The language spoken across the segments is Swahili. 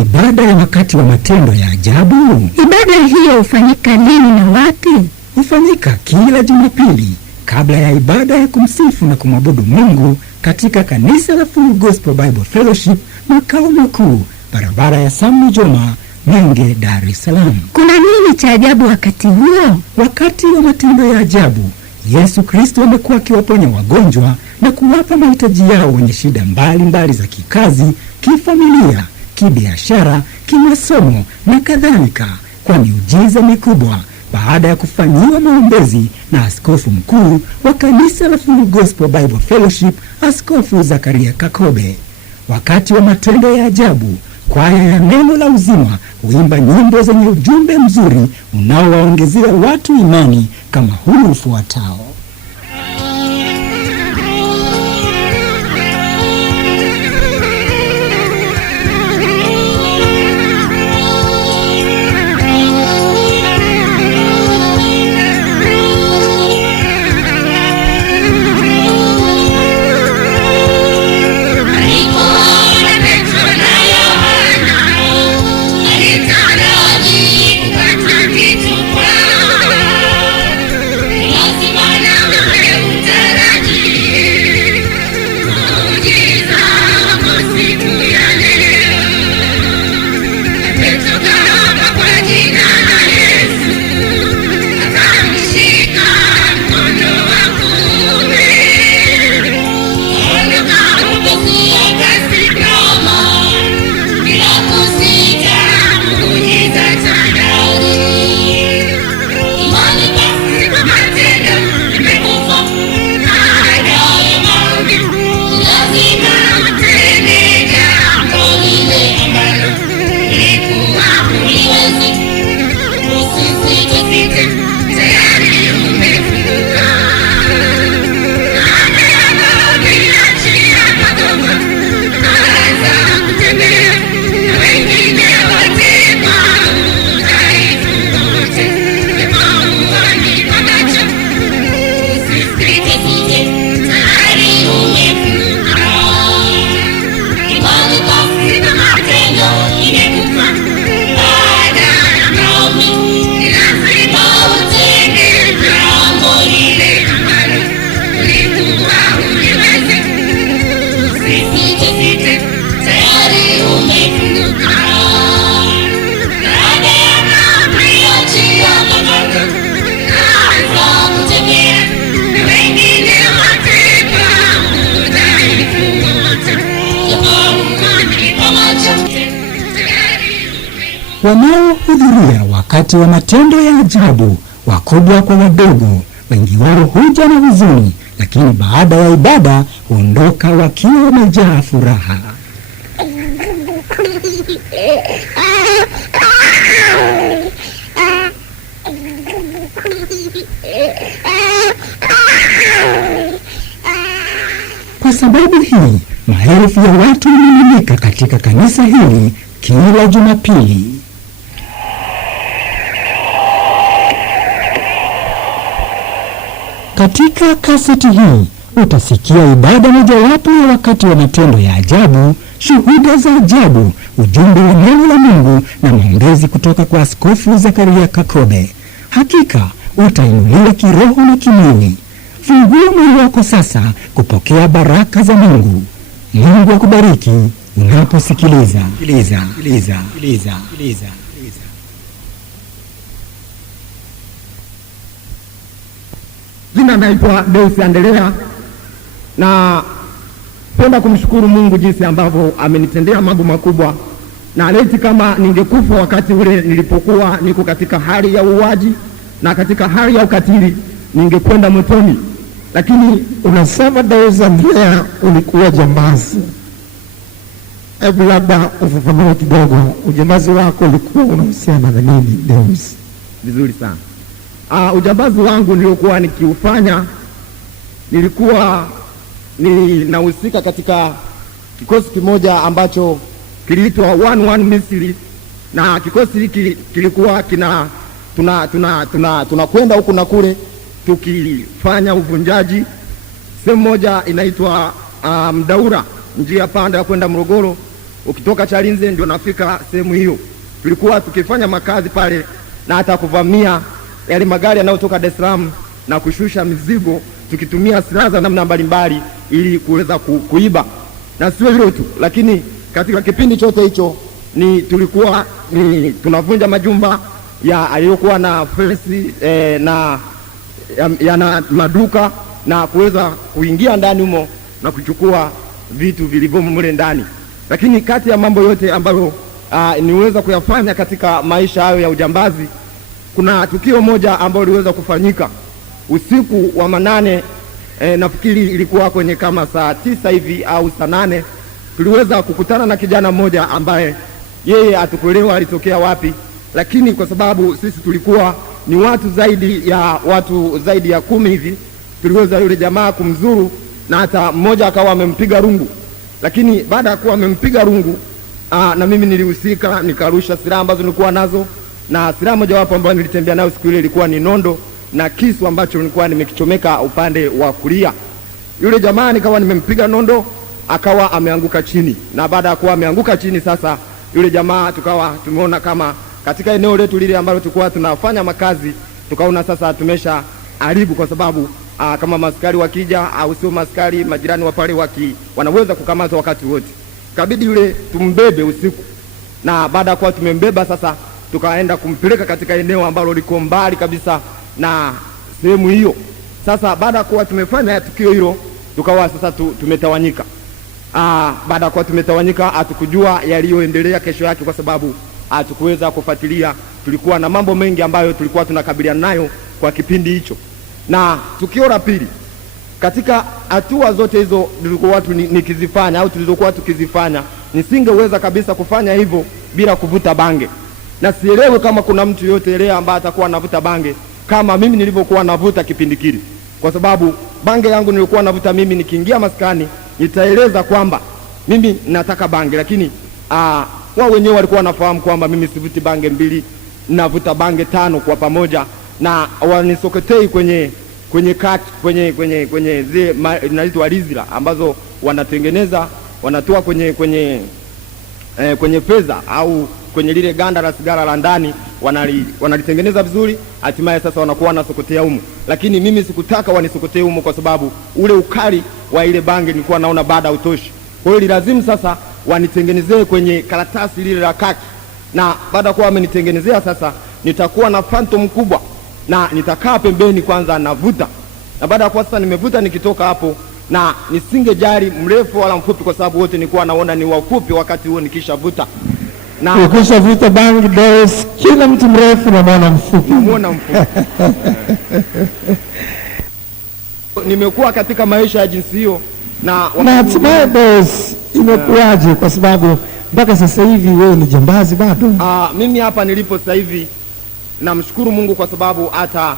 ibada ya wakati wa matendo ya ajabu. Ibada hiyo hufanyika lini na wapi? Hufanyika kila Jumapili kabla ya ibada ya kumsifu na kumwabudu Mungu katika kanisa la Full Gospel Bible Fellowship, makao makuu, barabara ya Sam Nujoma, Mwenge, Dar es Salaam. Kuna nini cha ajabu wakati huo? Wakati wa matendo ya ajabu, Yesu Kristo amekuwa akiwaponya wagonjwa na kuwapa mahitaji yao wenye shida mbalimbali za kikazi, kifamilia, kibiashara, kimasomo na kadhalika, kwa miujiza mikubwa, baada ya kufanyiwa maombezi na askofu mkuu wa kanisa la Full Gospel Bible Fellowship, Askofu Zakaria Kakobe. Wakati wa matendo ya ajabu, kwaya ya Neno la Uzima huimba nyimbo zenye ujumbe mzuri unaowaongezea watu imani kama huu ufuatao. Wanaohudhuria wakati wa matendo ya ajabu, wakubwa kwa wadogo, wengi wao huja na huzuni, lakini baada ya ibada huondoka wakiwa wamejaa furaha. Kwa sababu hii, maelfu ya watu humiminika katika kanisa hili kila Jumapili. Katika kaseti hii utasikia ibada mojawapo ya wakati wa matendo ya ajabu, shuhuda za ajabu, ujumbe wa neno la Mungu na maombezi kutoka kwa Askofu Zakaria Kakobe. Hakika utainuliwa kiroho na kimwili. Fungua moyo wako sasa kupokea baraka za Mungu. Mungu akubariki unaposikiliza. Jina naitwa Deus Andrea, na penda kumshukuru Mungu jinsi ambavyo amenitendea mambo makubwa. Na leti kama ningekufa wakati ule nilipokuwa niko katika hali ya uwaji na katika hali ya ukatili, ningekwenda motoni. Lakini unasema Deus Andrea ulikuwa jambazi. Hebu labda ufafanue kidogo, ujambazi wako ulikuwa unahusiana na nini Deus? Vizuri sana. Ujambazi wangu niliokuwa nikiufanya, nilikuwa ninahusika katika kikosi kimoja ambacho kiliitwa 11 Misri, na kikosi hiki kilikuwa tunakwenda huku na kule tukifanya uvunjaji. Sehemu moja inaitwa Mdaura, njia panda ya kwenda Morogoro, ukitoka Chalinze ndio nafika sehemu hiyo. Tulikuwa tukifanya makazi pale na hata kuvamia yale magari yanayotoka Dar es Salaam na kushusha mizigo tukitumia silaha za namna mbalimbali ili kuweza kuiba. Na sio hilo tu, lakini katika kipindi chote hicho tulikuwa tunavunja majumba ya aliyokuwa na fensi na yana maduka na kuweza kuingia ndani humo na kuchukua vitu vilivyomo mle ndani. Lakini kati ya mambo yote ambayo niweza kuyafanya katika maisha hayo ya ujambazi, kuna tukio moja ambalo liweza kufanyika usiku wa manane, nafikiri ilikuwa kwenye kama saa 9 hivi au saa 8. Tuliweza kukutana na kijana mmoja ambaye yeye hatukuelewa alitokea wapi, lakini kwa sababu sisi tulikuwa ni watu zaidi ya 10 hivi, tuliweza yule jamaa kumzuru na hata mmoja akawa amempiga rungu. Lakini baada ya kuwa amempiga rungu, na mimi nilihusika, nikarusha silaha ambazo nilikuwa nazo, na silaha moja wapo ambayo nilitembea nayo siku ile ilikuwa ni nondo na kisu ambacho nilikuwa nimekichomeka upande wa kulia. Yule jamaa nikawa nimempiga nondo, akawa ameanguka chini, na baada ya kuwa ameanguka chini, sasa yule jamaa tukawa tumeona kama katika eneo letu lile ambalo tulikuwa tunafanya makazi, tukaona sasa tumesha haribu, kwa sababu kama maskari wakija au sio maskari, majirani wa pale wanaweza kukamata wakati wote. Kabidi yule tumbebe usiku, na baada ya kuwa tumembeba sasa tukaenda kumpeleka katika eneo ambalo liko mbali kabisa na sehemu hiyo. Sasa baada ya kuwa tumefanya tukio hilo, tukawa sasa tumetawanyika. Baada ya kuwa tumetawanyika, hatukujua yaliyoendelea kesho yake, kwa sababu hatukuweza kufuatilia. Tulikuwa na mambo mengi ambayo tulikuwa tunakabiliana nayo kwa kipindi hicho. Na tukio la pili, katika hatua zote hizo tulikuwa nikizifanya au tulizokuwa tukizifanya, nisingeweza kabisa kufanya hivyo bila kuvuta bange. Na sielewe kama kuna mtu yote leo ambaye atakuwa anavuta bange kama mimi nilivyokuwa navuta kipindi kile, kwa sababu bange yangu nilikuwa navuta mimi nikiingia maskani nitaeleza kwamba mimi nataka bange, lakini wao wenyewe walikuwa wanafahamu kwamba mimi sivuti bange 2, navuta bange 5 kwa pamoja, na wanisokotei kwenye kati kwenye zile inaitwa rizla ambazo wanatengeneza, wanatoa kwenye fedha au kwenye lile ganda la sigara la ndani, wanalitengeneza vizuri, hatimaye sasa wanakuwa wanasokotea humo. Lakini mimi sikutaka wanisokotee humo, kwa sababu ule ukali wa ile bange nilikuwa naona baada utoshi. Kwa hiyo lazima sasa wanitengenezee kwenye karatasi lile la kaki, na baada kuwa wamenitengenezea sasa, nitakuwa na phantom kubwa na nitakaa pembeni kwanza navuta. Na baada kwa sasa nimevuta, nikitoka hapo na nisingejali mrefu wala mfupi, kwa sababu wote nilikuwa naona ni wafupi wakati huo nikishavuta. Na ukishavuta bangi boss, kila mtu mrefu na mwana mfupi. Nimekuwa katika maisha ya jinsi hiyo, na hatimaye boss imekuwaje? Kwa sababu mpaka sasa hivi wewe ni jambazi bado. Mimi hapa nilipo sasa hivi namshukuru Mungu, kwa sababu hata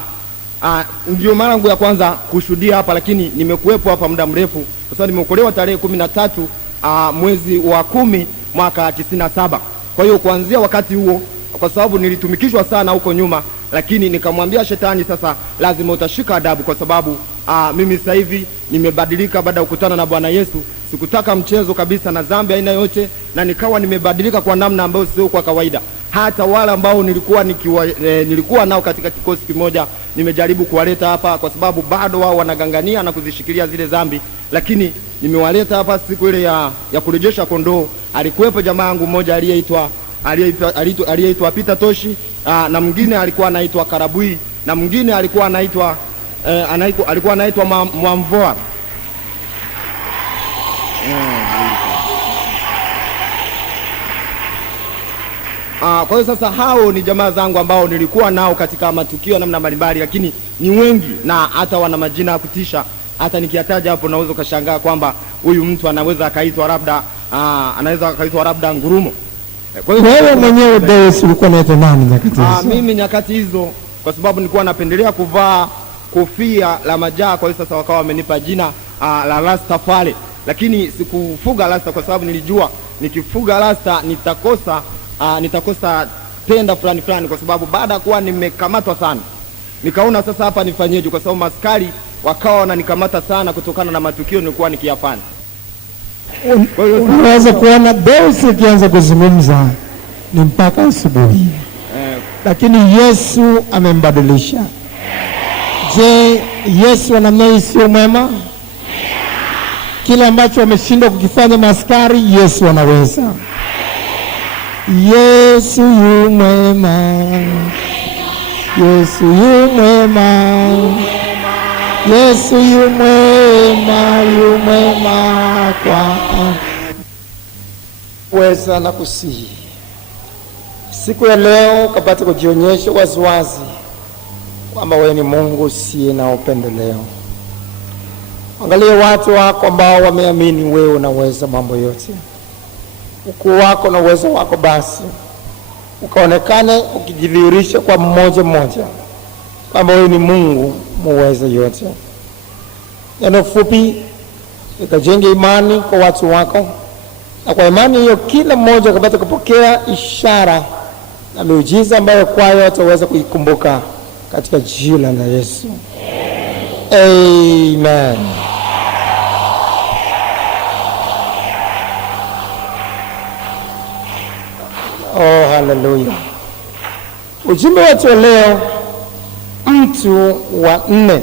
ndio mara yangu ya kwanza kushuhudia hapa, lakini nimekuwepo hapa muda mrefu, kwa sababu nimeokolewa tarehe 13 mwezi wa 10 mwaka 97. Kwa hiyo kuanzia wakati huo, kwa sababu nilitumikishwa sana huko nyuma, lakini nikamwambia shetani, sasa lazima utashika adabu, kwa sababu mimi sasa hivi nimebadilika baada ya kukutana na Bwana Yesu. Sikutaka mchezo kabisa na dhambi aina yote, na nikawa nimebadilika kwa namna ambayo sio kwa kawaida. Hata wale ambao nilikuwa nao katika kikosi kimoja, nimejaribu kuwaleta hapa, kwa sababu bado wao wanagangania na kuzishikilia zile dhambi, lakini nimewaleta hapa. Siku ile ya kurejesha kondoo, alikuwepo jamaa yangu mmoja aliyeitwa Peter Toshi, na mwingine alikuwa anaitwa Karabui, na mwingine alikuwa anaitwa Mwamvoa. Kwa hiyo sasa hao ni jamaa zangu ambao nilikuwa nao katika matukio namna mbalimbali, lakini ni wengi na hata wana majina ya kutisha. Hata nikiataja hapo naweza ukashangaa kwamba huyu mtu anaweza akaitwa labda Ngurumo. Kwa hiyo wewe mwenyewe Deus ulikuwa unaitwa nani nyakati hizo? Mimi nyakati hizo, kwa sababu nilikuwa napendelea kuvaa kofia la majaa, kwa hiyo sasa wakawa wamenipa jina la Rastafari. Lakini sikufuga rasta, kwa sababu nilijua nikifuga rasta nitakosa tenda fulani, kwa sababu baada ya kuwa nimekamatwa sana, nikaona sasa hapa nifanyeje, kwa sababu maskari wakawa wananikamata sana kutokana na matukio nilikuwa nikiyafanya. Unaweza kuona Deus ikianza kuzungumza ni mpaka asubuhi, lakini Yesu amembadilisha. Je, Yesu ana namna sio mwema? Kile ambacho wameshindwa kukifanya maaskari, Yesu anaweza. Yesu yu mwema, Yesu yu mwema, Yesu yu mwema kwa weza na kusihi. Siku ya leo ukapata kujionyesha waziwazi kwamba wewe ni Mungu usiye na upendeleo. Angalia watu wako ambao wameamini wewe unaweza mambo yote. Ukuu wako na uwezo wako basi ukaonekane ukijidhihirisha kwa mmoja mmoja kwamba wewe ni Mungu muweza yote. Neno fupi ikajenge imani kwa watu wako, na kwa imani hiyo kila mmoja akapata kupokea ishara na miujiza ambayo kwayo wataweza kuikumbuka katika jina la Yesu. Amen. Oh, haleluya. Ujumbe wetu leo, mtu wa 4.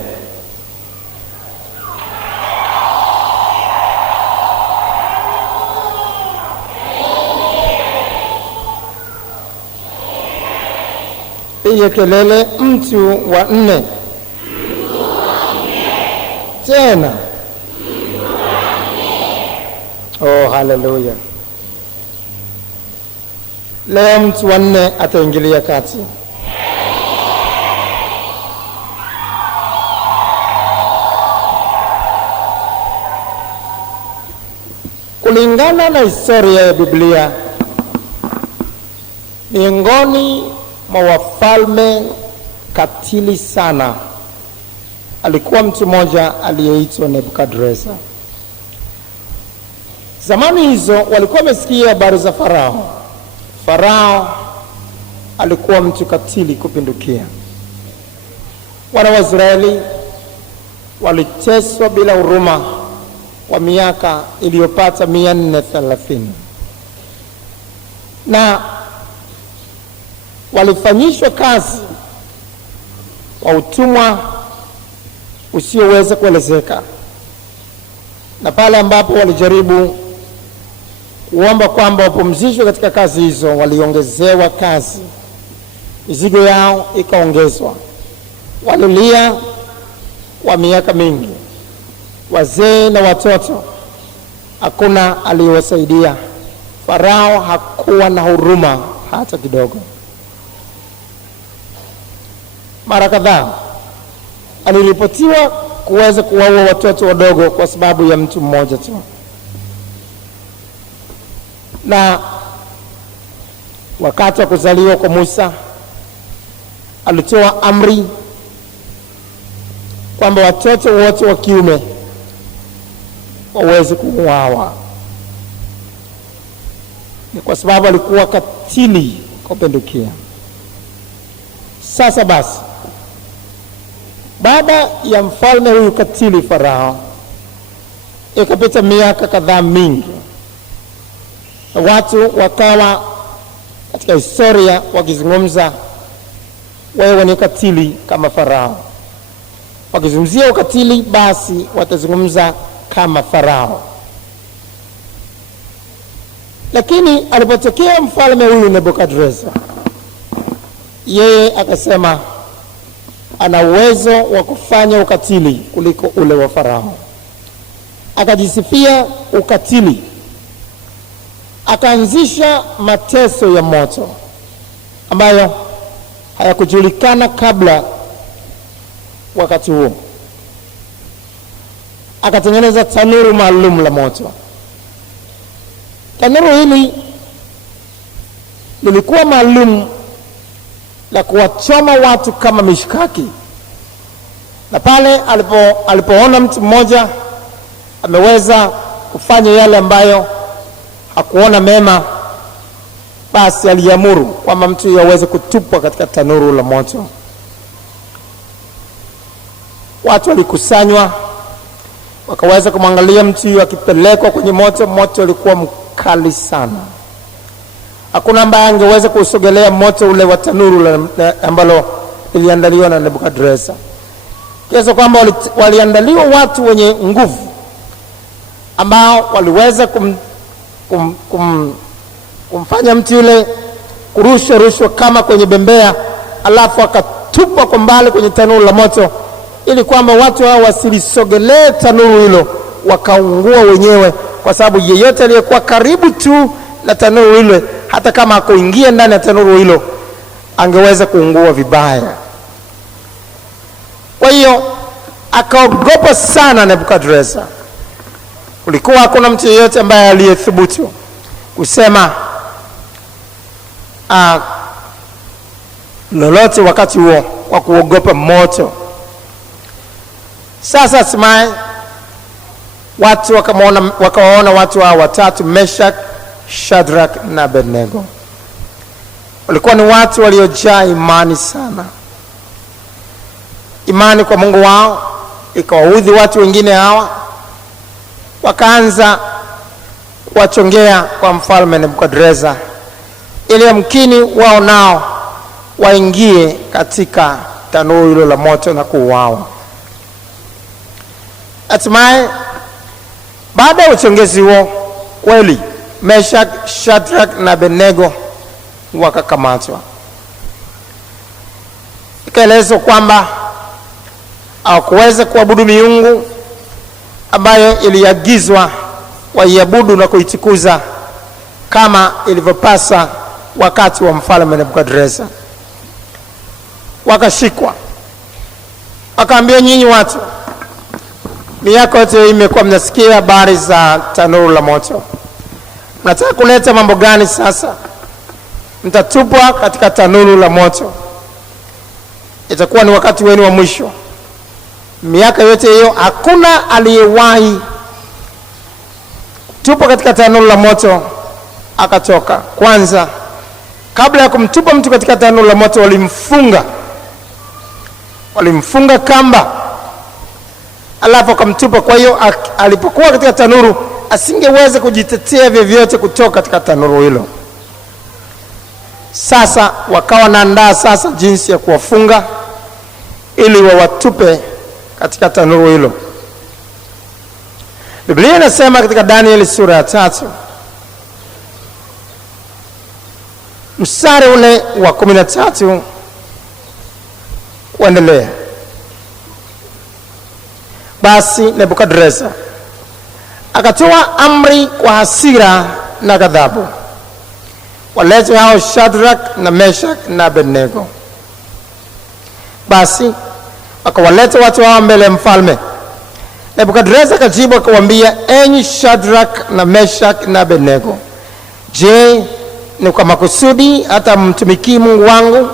Piga kelele, mtu wa 4. Tena. Oh, haleluya. Leo mtu wa 4 ataingilia kati. Kulingana na historia ya Biblia, miongoni mwa wafalme katili sana alikuwa mtu mmoja aliyeitwa Nebukadreza. Zamani hizo walikuwa wamesikia habari za Farao. Farao alikuwa mtu katili kupindukia. Wana wa Israeli waliteswa bila huruma kwa miaka iliyopata 430, na walifanyishwa kazi kwa utumwa usioweza kuelezeka. Na pale ambapo walijaribu kuomba kwamba wapumzishwe katika kazi hizo, waliongezewa kazi, mizigo yao ikaongezwa. Walilia kwa miaka mingi, wazee na watoto, hakuna aliyewasaidia. Farao hakuwa na huruma hata kidogo. Mara kadhaa aliripotiwa kuweza kuwaua watoto wadogo kwa sababu ya mtu mmoja tu. Na wakati wa kuzaliwa kwa Musa, alitoa amri kwamba watoto wote wa kiume waweze kuuawa. Ni kwa sababu alikuwa katili kupindukia. Sasa basi, baada ya mfalme huyu katili Farao, ikapita miaka kadhaa mingi, na watu wakawa katika historia wakizungumza wewe ni katili kama Farao. Wakizungumzia ukatili, basi watazungumza kama Farao. Lakini alipotokea mfalme huyu Nebukadreza, yeye akasema ana uwezo wa kufanya ukatili kuliko ule wa Farao. Akajisifia ukatili, akaanzisha mateso ya moto ambayo hayakujulikana kabla wakati huo. Akatengeneza tanuru maalum la moto. Tanuru hili lilikuwa maalum la kuwachoma watu kama mishkaki. Na pale alipoona mtu mmoja ameweza kufanya yale ambayo hakuona mema, basi aliamuru kwamba mtu yeye aweze kutupwa katika tanuru la moto. Watu walikusanywa wakaweza kumwangalia mtu huyo akipelekwa kwenye moto. Moto ulikuwa mkali sana, hakuna ambaye angeweza kusogelea moto ule wa tanuru ambalo iliandaliwa na Nebukadreza, kiasi kwamba waliandaliwa watu wenye nguvu ambao waliweza kumfanya mtu yule rushwa kama kwenye bembea, alafu akatupwa kwa mbali kwenye tanuru la moto, ili kwamba watu hao wasilisogelee tanuru hilo, wakaungua wenyewe, kwa sababu yeyote aliyekuwa karibu tu na tanuru hilo, hata kama hakuingia ndani ya tanuru hilo, angeweza kuungua vibaya. Kwa hiyo akaogopa sana Nebukadreza. Kulikuwa hakuna mtu yeyote ambaye aliyethubutu kusema lolote wakati huo kwa kuogopa moto. Sasa hatimaye watu wakawaona watu hao watatu, Meshach, Shadrach na Abednego. Walikuwa ni watu waliojaa imani sana. Imani kwa Mungu wao ikawaudhi watu wengine hawa, wakaanza kuwachongea kwa mfalme Nebukadreza ili yamkini wao nao waingie katika tanuru hilo la moto na kuuawa. Hatimaye baada ya uchongezi huo, kweli Meshach, Shadrach na Abednego wakakamatwa. Ikaelezwa kwamba hawakuweza kuabudu miungu ambayo iliagizwa waiabudu na kuitukuza kama ilivyopasa wakati wa mfalme Nebukadreza. Wakashikwa, wakaambia, nyinyi watu, miaka yote imekuwa mnasikia habari za tanuru la moto. Mnataka kuleta mambo gani sasa? Mtatupwa katika tanuru la moto. Itakuwa ni wakati wenu wa mwisho. Miaka yote hiyo hakuna aliyewahi tupwa katika tanuru la moto akatoka. Kwanza, kabla ya kumtupa mtu katika tanuru la moto, walimfunga kamba, alafu akamtupa. Kwa hiyo alipokuwa katika tanuru asingeweza kujitetea vyovyote kutoka katika tanuru hilo. Sasa wakawa naandaa sasa jinsi ya kuwafunga ili wawatupe katika tanuru hilo. Biblia inasema katika Danieli sura ya 3 mstari ule wa 13 kuendelea, basi Nebukadreza akatoa amri kwa hasira na ghadhabu, waletwe hao Shadrach na Meshach na Abednego. Basi akawaleta watu hao mbele ya mfalme. Nebukadreza akajibu akawaambia, enyi Shadrach na Meshach na Abednego, je, ni kwa makusudi hata mtumikii Mungu wangu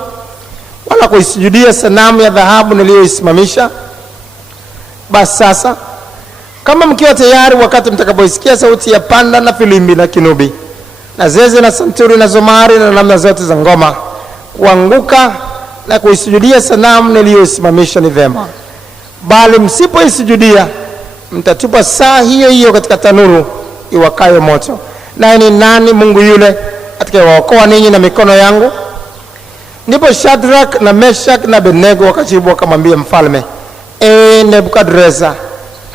wala kuisujudia sanamu ya dhahabu niliyoisimamisha? Basi sasa, kama mkiwa tayari, wakati mtakapoisikia sauti ya panda na filimbi na kinubi na zeze na santuri na zomari na namna zote za ngoma, kuanguka na kuisujudia sanamu niliyoisimamisha ni vema. Bali msipoisujudia, mtatupa saa hiyo hiyo katika tanuru iwakayo moto. Naye ni nani Mungu yule atakayewaokoa ninyi na mikono yangu? Ndipo Shadrach na Meshach na Abednego wakajibu wakamwambia mfalme, Nebukadreza,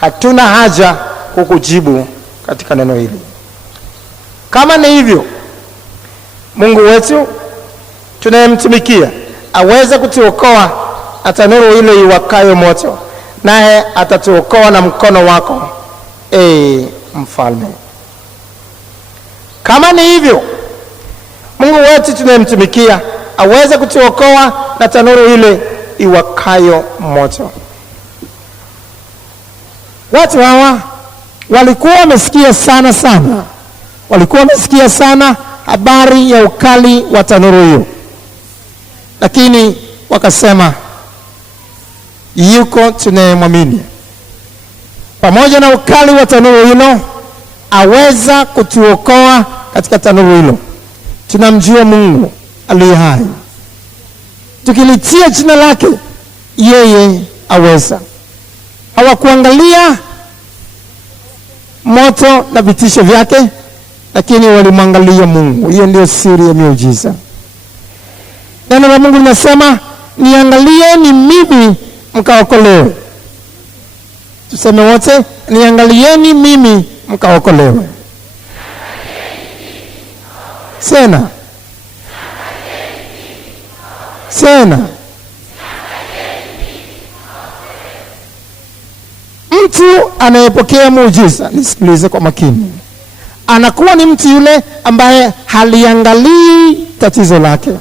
hatuna haja kukujibu katika neno hili. Kama ni hivyo, Mungu wetu tunayemtumikia aweza kutuokoa na tanuru ile iwakayo moto, naye atatuokoa na mkono wako, mfalme. Kama ni hivyo, Mungu wetu tunayemtumikia aweza kutuokoa na tanuru ile iwakayo moto. Watu hawa walikuwa wamesikia sana habari ya ukali wa tanuru hiyo, lakini wakasema, yuko tunayemwamini, pamoja na ukali wa tanuru hilo aweza kutuokoa katika tanuru hilo. Tunamjua Mungu aliye hai, tukilitia jina lake yeye aweza. Hawakuangalia moto na vitisho vyake, lakini walimwangalia Mungu. Hiyo ndio siri ya miujiza. Neno la Mungu linasema, niangalieni mimi mkaokolewe. Tuseme wote, niangalieni mimi mkaokolewe. Sena. Mtu anayepokea muujiza, nisikilize kwa makini, anakuwa ni mtu yule ambaye haliangalii tatizo lake,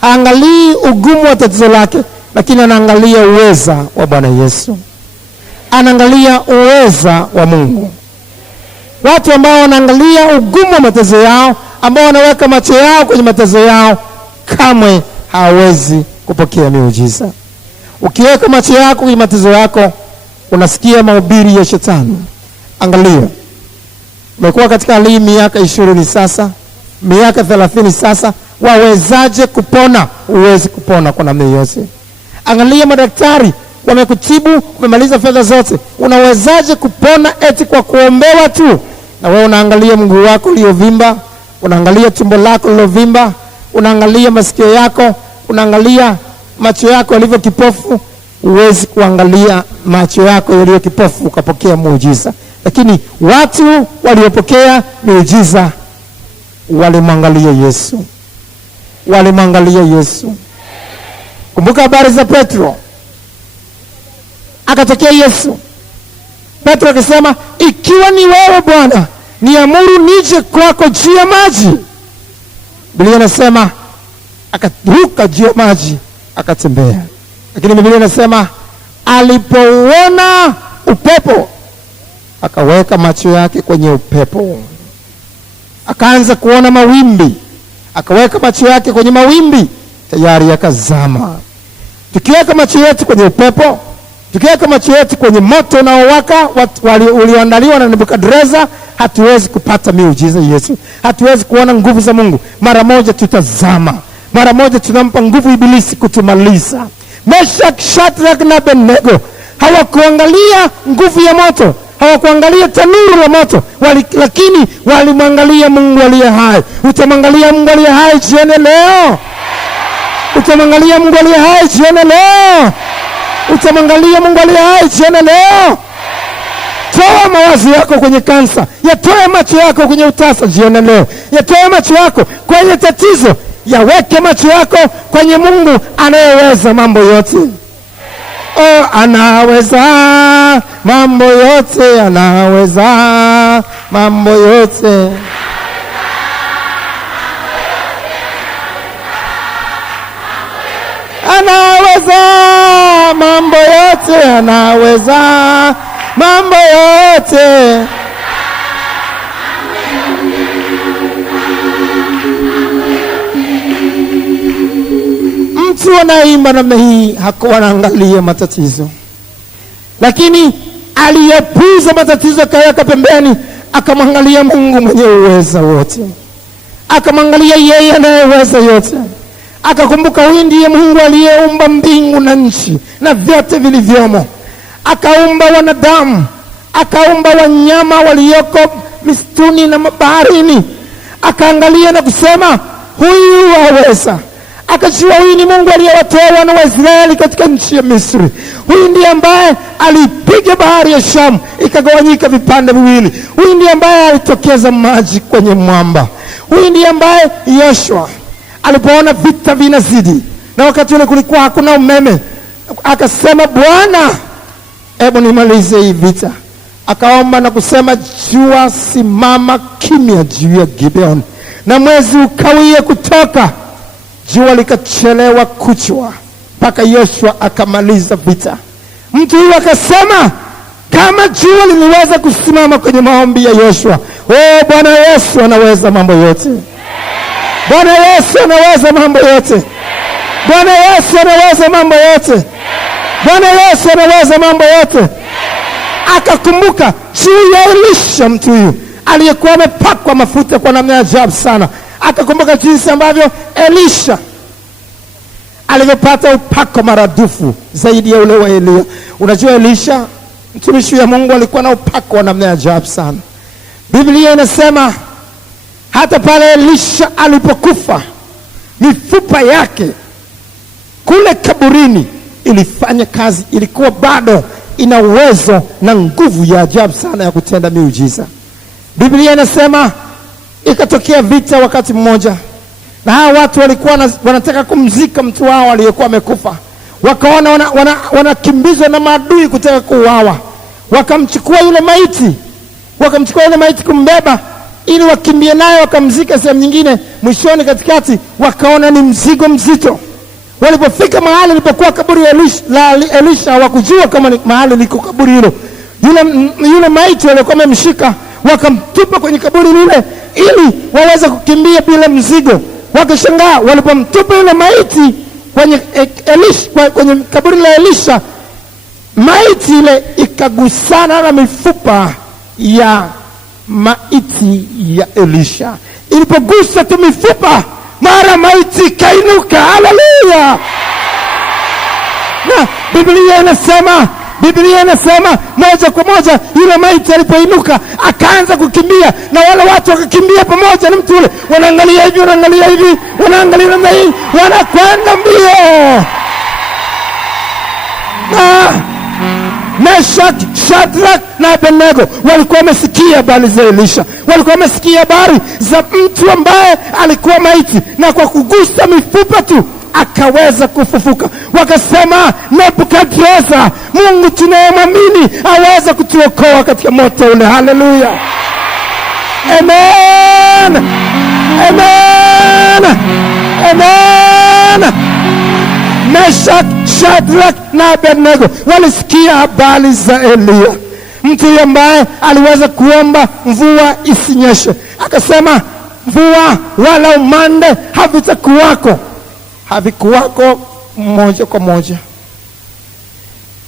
haangalii ugumu wa tatizo lake, lakini anaangalia uweza wa Bwana Yesu, anaangalia uweza wa Mungu. Watu ambao wanaangalia ugumu wa mateso yao, ambao wanaweka macho yao kwenye mateso yao, kamwe hawezi kupokea miujiza. Ukiweka macho yako kwenye mateso yako, unasikia mahubiri ya shetani. Angalia, umekuwa katika hali miaka 20 sasa, miaka 30 sasa, wawezaje kupona? Huwezi kupona kwa namna yote. Angalia, madaktari wamekutibu, umemaliza fedha zote, unawezaje kupona eti kwa kuombewa tu? Na wewe unaangalia mguu wako uliovimba, unaangalia tumbo lako lilovimba, unaangalia masikio yako, unaangalia macho yako yalivyo kipofu. Huwezi kuangalia macho yako yaliyo kipofu ukapokea muujiza. Lakini watu waliopokea miujiza walimwangalia Yesu, walimwangalia Yesu. Kumbuka habari za Petro. Akatokea Yesu, Petro akasema, ikiwa ni wewe Bwana, niamuru nije kwako juu ya maji. Biblia inasema akaruka juu ya maji akatembea. Lakini Biblia inasema alipouona upepo, akaweka macho yake kwenye upepo, akaanza kuona mawimbi, akaweka macho yake kwenye mawimbi, tayari yakazama. Tukiweka macho yetu kwenye upepo, tukiweka macho yetu kwenye moto unaowaka ulioandaliwa na Nebukadreza, hatuwezi kupata miujiza Yesu, hatuwezi kuona nguvu za Mungu. Mara moja tutazama, mara moja tunampa nguvu Ibilisi kutumaliza. Meshach, Shadrach na Abednego hawakuangalia nguvu ya moto, hawakuangalia tanuru la moto, lakini walimwangalia Mungu aliye hai. Utamwangalia Mungu aliye hai jioni leo? Utamwangalia Mungu aliye hai jioni leo? Utamwangalia Mungu aliye hai jioni leo? Toa mawazo yako kwenye kansa, yatoe macho yako kwenye utasa jioni leo, yatoe macho yako kwenye tatizo, yaweke macho yako kwenye Mungu anayeweza mambo yote. Anaweza mambo yote, anaweza mambo yote. Anaweza mambo yote, anaweza mambo yote. Mtu anaimba namna hii hakuwa anaangalia matatizo, lakini aliyepuza matatizo akaweka pembeni, akamwangalia Mungu mwenye uweza wote, akamwangalia yeye anayeweza yote. Akakumbuka huyu ndiye Mungu aliyeumba mbingu na nchi na vyote vilivyomo, akaumba wanadamu, akaumba wanyama walioko misituni na baharini. Akaangalia na kusema, huyu waweza. Akajua huyu ni Mungu aliyewatoa wana wa Israeli katika nchi ya Misri. Huyu ndiye ambaye alipiga bahari ya Shamu ikagawanyika vipande viwili. Huyu ndiye ambaye alitokeza maji kwenye mwamba. Huyu ndiye ambaye Yoshua alipoona vita vinazidi, na wakati ule kulikuwa hakuna umeme, akasema, Bwana, hebu nimalize hii vita. Akaomba na kusema, jua simama kimya juu ya Gibeon, na mwezi ukawie kutoka. Jua likachelewa kuchwa mpaka Yoshua akamaliza vita. Mtu huyu akasema, kama jua liliweza kusimama kwenye maombi ya Yoshua, Bwana Yesu anaweza mambo yote. Bwana Yesu anaweza mambo yote. Bwana Yesu anaweza mambo yote. Bwana Yesu anaweza mambo yote. Akakumbuka juu ya Elisha, mtu huyu aliyekuwa amepakwa mafuta kwa namna ya ajabu sana. Akakumbuka jinsi ambavyo Elisha alivyopata upako maradufu zaidi ya ule wa Elia. Unajua Elisha mtumishi wa Mungu alikuwa na upako wa namna ya ajabu sana. Biblia inasema hata pale Elisha alipokufa, mifupa yake kule kaburini ilifanya kazi, ilikuwa bado ina uwezo na nguvu ya ajabu sana ya kutenda miujiza. Biblia inasema ikatokea vita wakati mmoja, na hawa watu walikuwa wanataka kumzika mtu wao aliyekuwa amekufa. Wakaona wanakimbizwa na maadui kutaka kuuawa. Wakamchukua yule maiti kumbeba ili wakimbie naye wakamzika sehemu nyingine. Mwishoni katikati wakaona ni mzigo mzito. Walipofika mahali lilipokuwa kaburi la Elisha, hawakujua kama ni mahali liko kaburi hilo. Yule maiti walikuwa wamemshika, wakamtupa kwenye kaburi lile ili waweze kukimbia bila mzigo. Wakashangaa walipomtupa yule maiti kwenye kaburi la Elisha, maiti ile ikagusana na mifupa ya maiti ya Elisha. Ilipogusa tu mifupa, mara maiti kainuka. Haleluya! Na Biblia inasema moja kwa moja yule maiti alipoinuka akaanza kukimbia, na wale watu wakakimbia pamoja na mtu yule. Wanaangalia hivi, wanaangalia namna hii, wanakwenda mbio. Na Meshach, Shadrach na Abednego walikuwa wamesikia habari za Elisha, walikuwa wamesikia habari za mtu ambaye alikuwa maiti, na kwa kugusa mifupa tu akaweza kufufuka. Wakasema, Nebukadreza, Mungu tunayemwamini aweza kutuokoa katika moto ule. Haleluya! Amen, amen, amen. Meshach, Shadrach na Abednego walisikia habari za Elia, mtu ambaye aliweza kuomba mvua isinyeshe. Akasema mvua wala umande havitakuwako. Havikuwako moja kwa moja.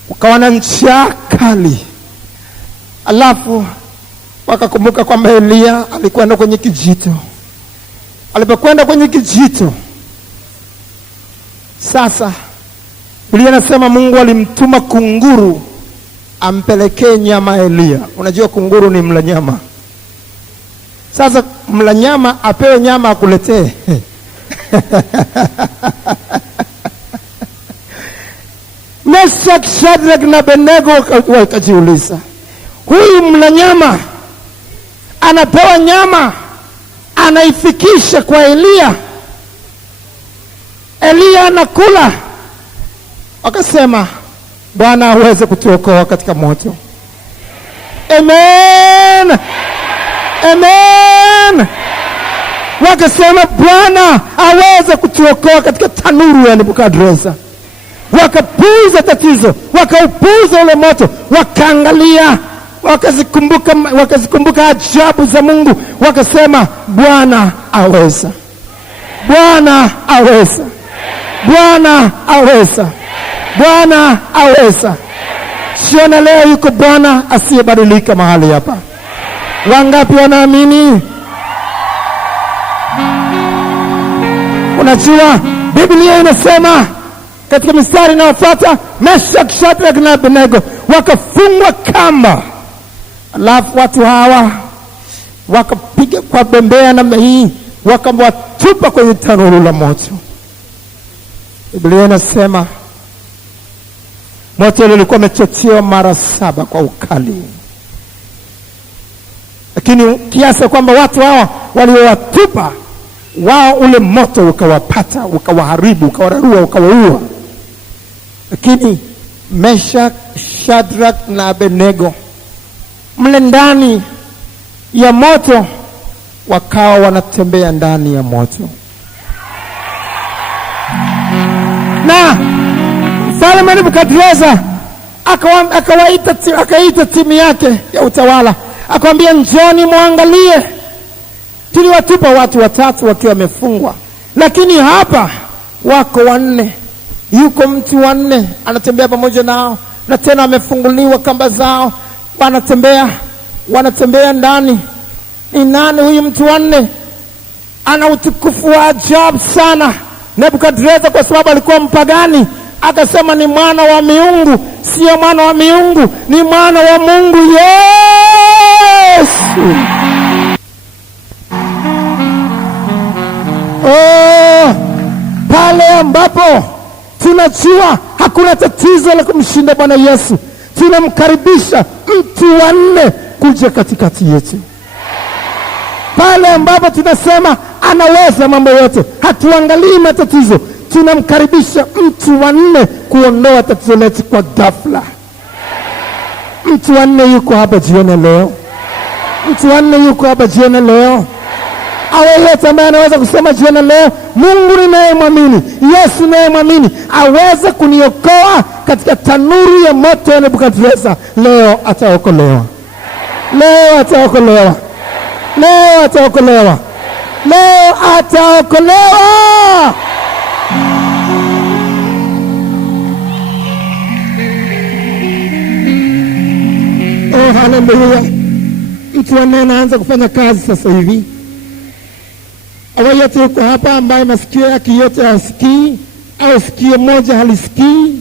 Ukawa na njaa kali. Alafu wakakumbuka kwamba Elia alikwenda kwenye kijito. Alipokwenda kwenye kijito, sasa Biblia inasema Mungu alimtuma kunguru ampelekee nyama Elia. Unajua kunguru ni mla nyama. Sasa mla nyama apewe nyama akuletee. Meshach, Shadrach na Abednego wakajiuliza, huyu mla nyama anapewa nyama anaifikisha kwa Elia, Elia anakula. Wakasema Bwana aweze kutuokoa katika moto. Amen, amen. Wakasema Bwana aweze kutuokoa katika tanuru ya Nebukadreza. Wakapuuza tatizo, wakaupuuza ule moto, wakaangalia, wakazikumbuka ajabu za Mungu. Wakasema Bwana aweza, Bwana aweza, Bwana aweza, Bwana aweza. Siona leo yuko Bwana asiyebadilika mahali hapa. Wangapi wanaamini? Unajua Biblia inasema katika mistari inayofuata, Meshach, Shadrach na Abednego wakafungwa kamba. Alafu watu hawa wakapiga kwa bembea namna hii, wakawatupa kwenye tanuru la moto. Biblia inasema moto ule ulikuwa umechochewa mara 7 kwa ukali, lakini kiasi kwamba watu hawa waliowatupa wao ule moto ukawapata, ukawaharibu, ukawararua, ukawaua. Lakini Meshach, Shadrach na Abednego mle ndani ya moto wakawa wanatembea ndani ya moto. Na Mfalme Nebukadreza akaita timu yake ya utawala, akamwambia njoni muangalie. Tuliwatupa watu 3 wakiwa wamefungwa, lakini hapa wako 4. Yuko mtu 4 anatembea pamoja nao, na tena amefunguliwa kamba zao, wanatembea ndani. Ni nani huyu mtu 4? Ana utukufu wa ajabu sana. Nebukadreza kwa sababu alikuwa mpagani, akasema ni mwana wa miungu. Sio mwana wa miungu, ni mwana wa Mungu Yesu. Pale ambapo tunajua hakuna tatizo la kumshinda Bwana Yesu, tunamkaribisha mtu wa nne kuja katikati yetu. Pale ambapo tunasema anaweza mambo yote, hatuangalii matatizo, tunamkaribisha mtu wa nne kuondoa tatizo letu kwa ghafla. Mtu wa nne yuko hapa jioni leo. Mtu wa nne yuko hapa jioni leo. Awe yote ambaye anaweza kusema jioni leo, Mungu ninayemwamini, Yesu ninayemwamini, aweze kuniokoa katika tanuru ya moto ya Nebukadneza. Leo ataokolewa. Leo ataokolewa. Leo ataokolewa. Leo ataokolewa. Oh, haleluya. Mtu wa nne anaanza kufanya kazi sasa hivi. Awa yote yuko hapa ambaye masikio yake yote hasikii au sikio moja halisikii,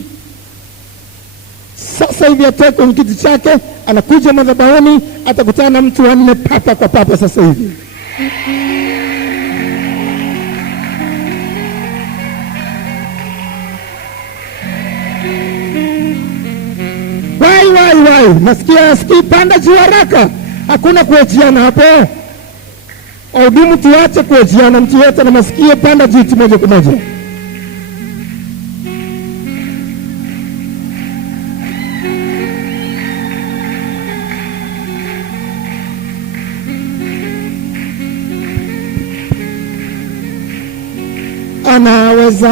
sasa hivi atoke kwenye kiti chake, anakuja madhabahuni, atakutana na mtu wa nne papa kwa papa sasa hivi. Wai, masikio hasikii, panda juu haraka. Hakuna kuejiana hapo. Wahudumu, tuache kuejiana. Mtu yote na masikio, panda juu moja kwa moja. Anaweza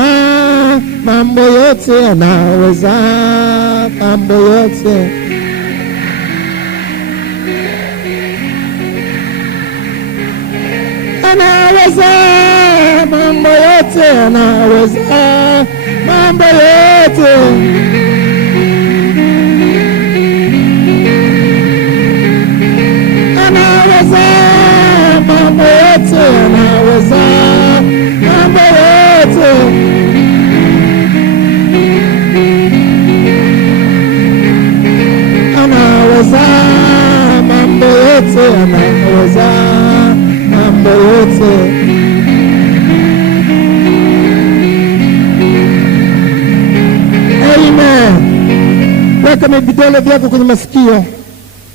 mambo yote, anaweza mambo yote. Anaweza mambo yote, anaweza mambo yote. Anaweza mambo yote, anaweza mambo yote. Anaweza mambo yote, anaweza mambo yote. Amen. Weka vidole vyako kwenye masikio.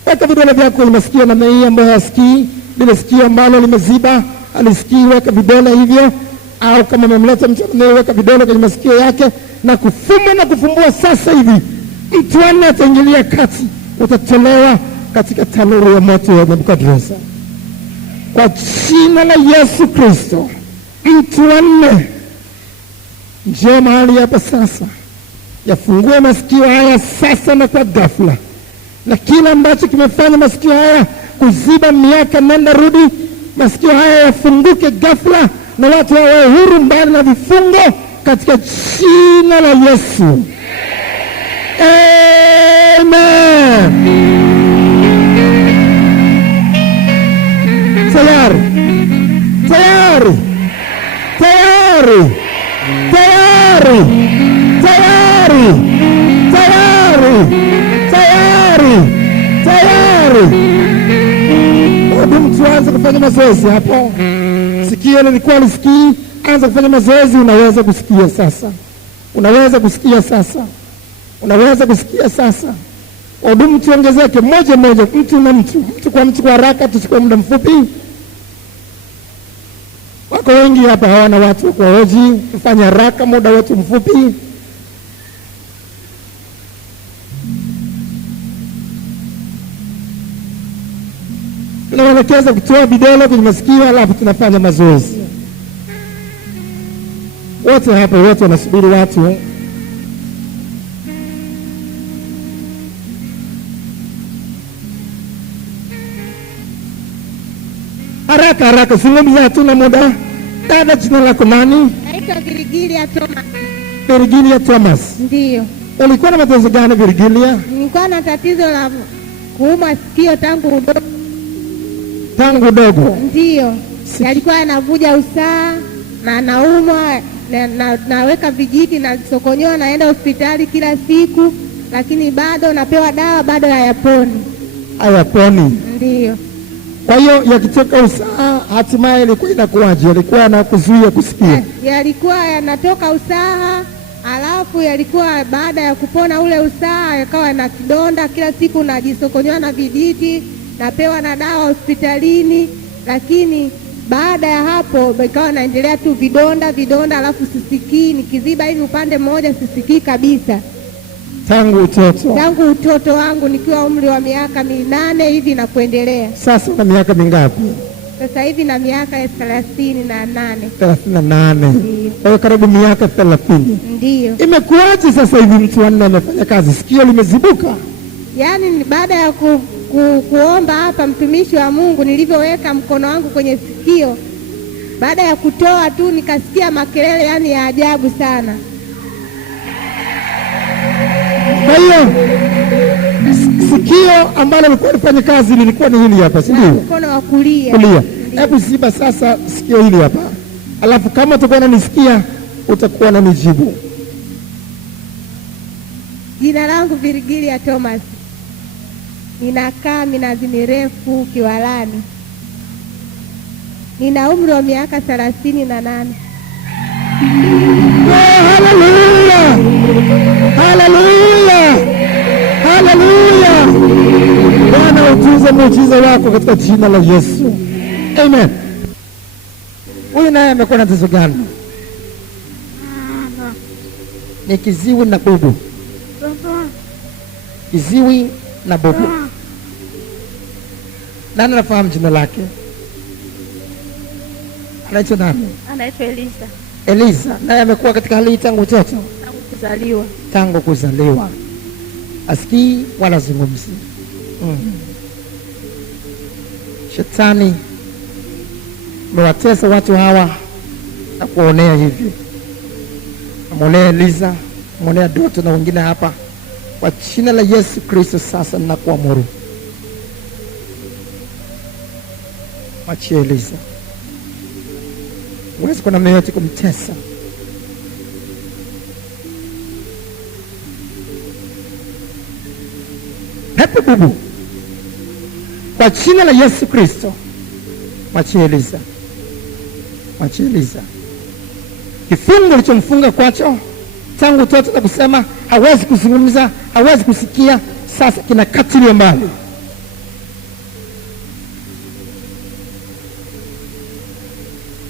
Weka vidole vyako kwenye masikio na hii ambayo hasikii, bila sikio ambalo limeziba, alisikii, weka vidole hivyo. Au kama umemleta mtu weka vidole kwenye masikio yake na kufumba na kufumbua sasa hivi. Mtu wa nne ataingilia kati, utatolewa katika tanuru ya moto ya Nebukadneza. Kwa jina la Yesu Kristo, mtu wa nne, njoo mahali hapa sasa. Yafungue masikio haya sasa na kwa ghafla. Na kila ambacho kimefanya masikio haya kuziba miaka nenda rudi, masikio haya yafunguke ghafla na watu wawe huru mbali na vifungo katika jina la Yesu. Amen. Tayari. Tayari. Tayari. Tayari. Tayari. Tayari. Tayari. Tayari. Hebu tuanze kufanya mazoezi hapo. Sikio lilikuwa lisikii, anza kufanya mazoezi. Unaweza kusikia sasa. Unaweza kusikia sasa. Unaweza kusikia sasa. Wahudumu tuongezeke moja moja, mtu na mtu, mtu kwa haraka, tuchukue muda mfupi. Wako wengi hapa hawana watu kwa hoji, tufanye haraka, muda wetu mfupi. Tunaelekeza kutoa vidole kwenye masikio, alafu tunafanya mazoezi. Wote hapa, wote wanasubiri watu. Haraka haraka, zungumza, hatuna muda. Dada, jina lako nani? Naitwa Virgilia Thomas. Virgilia Thomas. Ndiyo. Ulikuwa na matatizo gani Virgilia? Nilikuwa na tatizo la kuuma sikio tangu udogo. Tangu udogo? Ndiyo. Yalikuwa yanavuja usaha na naumwa, naweka vijiti na sokonyoa, naenda hospitali kila siku, lakini bado napewa dawa, bado hayaponi. Hayaponi? Ndiyo. Kwa hiyo yakitoka usaha hatimaye ilikuwa inakuwaje? Yalikuwa yanakuzuia kusikia? Yalikuwa yanatoka usaha, alafu yalikuwa baada ya kupona ule usaha yakawa na kidonda, kila siku najisokonyoa na vijiti, napewa na dawa hospitalini, lakini baada ya hapo ikawa naendelea tu vidonda, alafu sisikii, nikiziba hivi upande mmoja sisikii kabisa. Tangu utoto wangu nikiwa umri wa miaka 8 hivi na kuendelea. Sasa una miaka mingapi? Sasa hivi na miaka 38. 38. Kwa hiyo karibu miaka 30. Ndiyo. Imekuwaje sasa hivi mtu wa 4 amefanya kazi, sikio limezibuka? Yaani baada ya kuomba hapa mtumishi wa Mungu, nilivyoweka mkono wangu kwenye sikio, baada ya kutoa tu nikasikia makelele yani ya ajabu sana. Kwa hiyo sikio ambalo lilikuwa lifanya kazi lilikuwa ni hili hapa, si ndio? Mkono wa kulia. Hebu ziba sasa sikio hili hapa, alafu kama utakuwa unanisikia utakuwa unanijibu. Jina langu Virgilia Thomas. Ninakaa minazi mirefu Kiwalani. Nina umri wa miaka 38. Haleluya! Haleluya! Haleluya! Bwana utuze muujiza wako katika jina la Yesu. Amen. Huyu naye amekuwa na tatizo gani? Ni kiziwi na bubu. Kiziwi na bubu. Nani anafahamu jina lake? Anaitwa nani? Anaitwa Eliza. Eliza. Naye amekuwa katika hali tangu utoto? Tangu kuzaliwa. Asikii wala zungumzi. Shetani amewatesa watu hawa na kuonea hivi. Amonea Eliza, amonea Doto na wengine hapa. Kwa jina la Yesu Kristo sasa ninakuamuru, mwachie Eliza. Huwezi kuna yeyote kumtesa. Pepo bubu, kwa jina la Yesu Kristo mwachie Eliza. Mwachie Eliza. Kifungo ulichomfunga kwacho tangu utoto na kusema hawezi kuzungumza, hawezi kusikia, sasa kinakatiliwa mbali.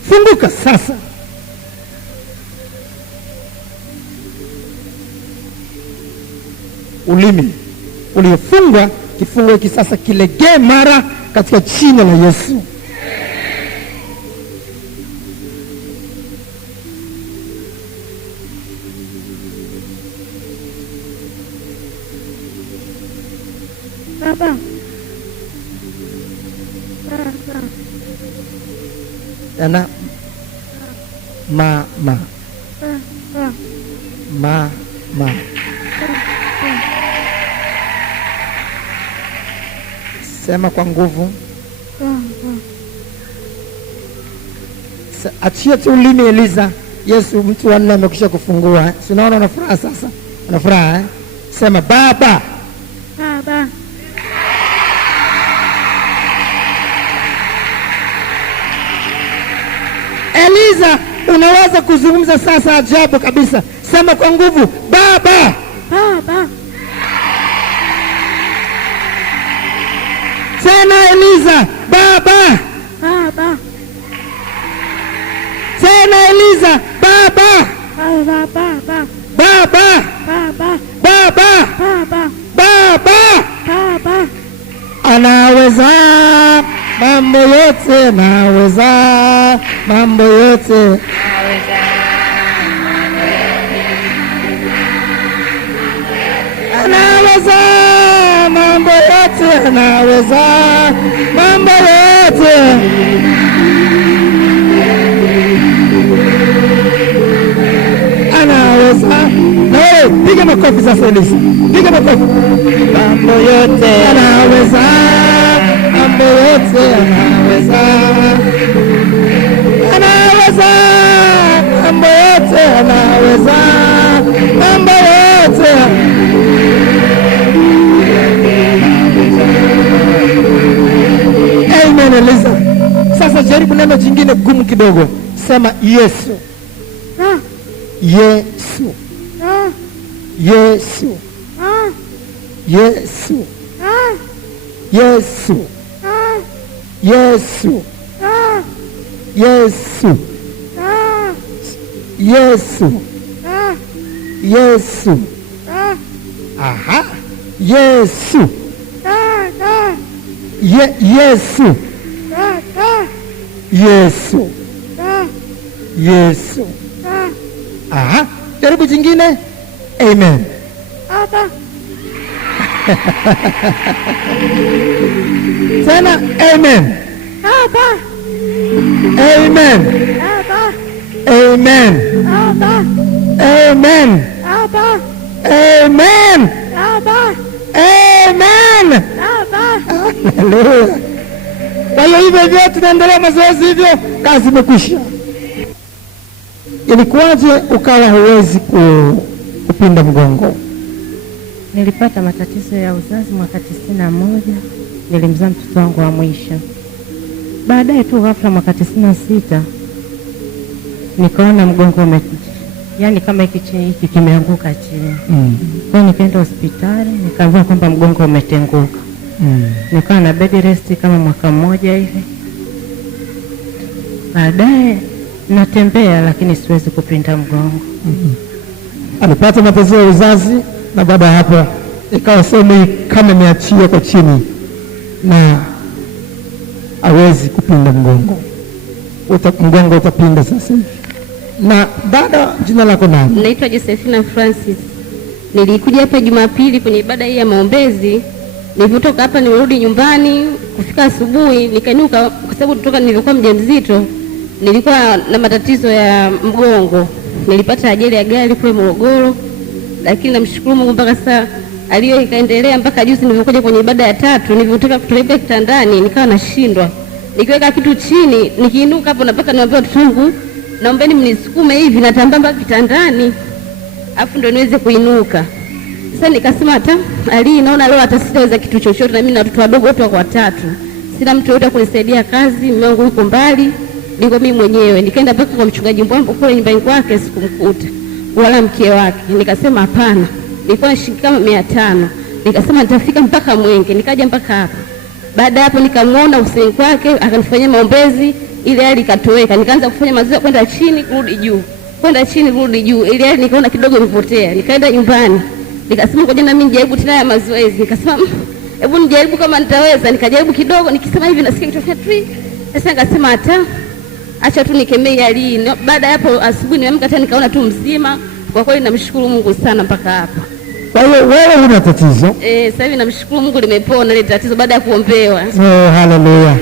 Funguka sasa. Ulimi uliofungwa, kifungo hiki sasa kilegee mara katika jina la Yesu. Baba. Yana mama. Sema kwa nguvu. Achia tu ulimi Eliza. Yesu mtu wa 4 amekwisha kufungua. Si unaona una furaha sasa? Una furaha eh? Sema baba. Baba. Eliza, unaweza kuzungumza sasa, ajabu kabisa. Sema kwa nguvu, baba. Baba. Tena Eliza, baba. Baba. Tena Eliza, baba. Baba. Baba. Baba. Baba. Baba. Baba. Baba. Baba. Anaweza mambo yote, anaweza mambo yote. Anaweza mambo yote, anaweza mambo yote. Anaweza. Na piga makofi sasa Elisa. Piga makofi. Mambo yote anaweza. Mambo yote anaweza. Anaweza. Mambo yote anaweza. Mambo yote. Amen. Sasa jaribu neno jingine gumu kidogo. Sema Yesu. Ah. Yesu. Ah. Yesu. Ah. Yesu. Ah. Yesu. Ah. Yesu. Ah. Yesu. Ah. Yesu. Ah. Yesu. Ah. Aha. Yesu. Ah. Ah. Yesu. Ah. Ah. Yesu. Ah. Yesu. Ah. Aha. Jaribu jingine. Amen. Aba. Tena amen. Aba. Amen. Aba. Amen. Aba. Amen. Aba. Amen. Aba. Amen. Aba. Haleluya. Kwa hiyo hivyo hivyo tunaendelea mazoezi hivyo, kazi imekwisha. Ilikuwaje ukawa huwezi kupinda mgongo? Nilipata matatizo ya uzazi mwaka 91, nilimzaa mtoto wangu wa mwisho. Baadaye tu ghafla mwaka 96 nikaona mgongo yani kama hiki kimeanguka chini. Kwa hiyo nikaenda hospitali, nikaambiwa kwamba mgongo umetenguka. Nikawa na bed rest kama mwaka mmoja hivi. Baadaye natembea lakini siwezi kupinda mgongo. Alipata matatizo ya uzazi na baada ya hapo ikawa sehemu kama imeachia kwa chini na hawezi kupinda mgongo. Mgongo utapinda sasa hivi. Na dada, jina lako nani? Naitwa Josephina Francis. Nilikuja hapa Jumapili kwenye ibada hii ya maombezi. Nilipotoka hapa nimerudi nyumbani, kufika asubuhi nikainuka kwa sababu kutoka nilikuwa mjamzito, nilikuwa na matatizo ya mgongo. Nilipata ajali ya gari kule Morogoro, lakini namshukuru Mungu mpaka sasa aliyo ikaendelea mpaka juzi nilipokuja kwenye ibada ya 3, nilipotaka kutolewa kitandani nikawa nashindwa. Nikiweka kitu chini, nikiinuka hapo napaka niambia watoto wangu, naombeni mnisukume hivi natambaa mpaka kitandani. Afu ndio niweze kuinuka. Sasa nikasema hata naona leo hata sitaweza kitu chochote, na mimi na watoto wadogo wote wako 3. Sina mtu yote kunisaidia kazi, mume wangu yuko mbali, niko mimi mwenyewe. Nikaenda mpaka kwa mchungaji Mbwambo kule nyumbani kwake, sikumkuta wala mke wake. Nikasema hapana, nilikuwa nashika kama 500. Nikasema nitafika mpaka Mwenge, nikaja mpaka hapa. Baada ya hapo nikamwona useni kwake, akanifanyia maombezi, ile hali ikatoweka. Nikaanza kufanya mazoezi kwenda chini kurudi juu, kwenda chini kurudi juu. Ile hali nikaona kidogo imepotea. Nikaenda nyumbani, nikasema ngoja na mimi nijaribu tena ya mazoezi. Nikasema hebu nijaribu kama nitaweza. Nikajaribu kidogo, nikisema hivi nasikia kitu cha twi. Sasa nikasema hata acha tu nikemee hali. Baada ya hapo asubuhi nimeamka tena nikaona tu mzima. Kwa kweli namshukuru Mungu sana mpaka hapa. Kwa hiyo wewe huna tatizo? Sasa hivi namshukuru Mungu limepona ile tatizo baada ya kuombewa. Haleluya.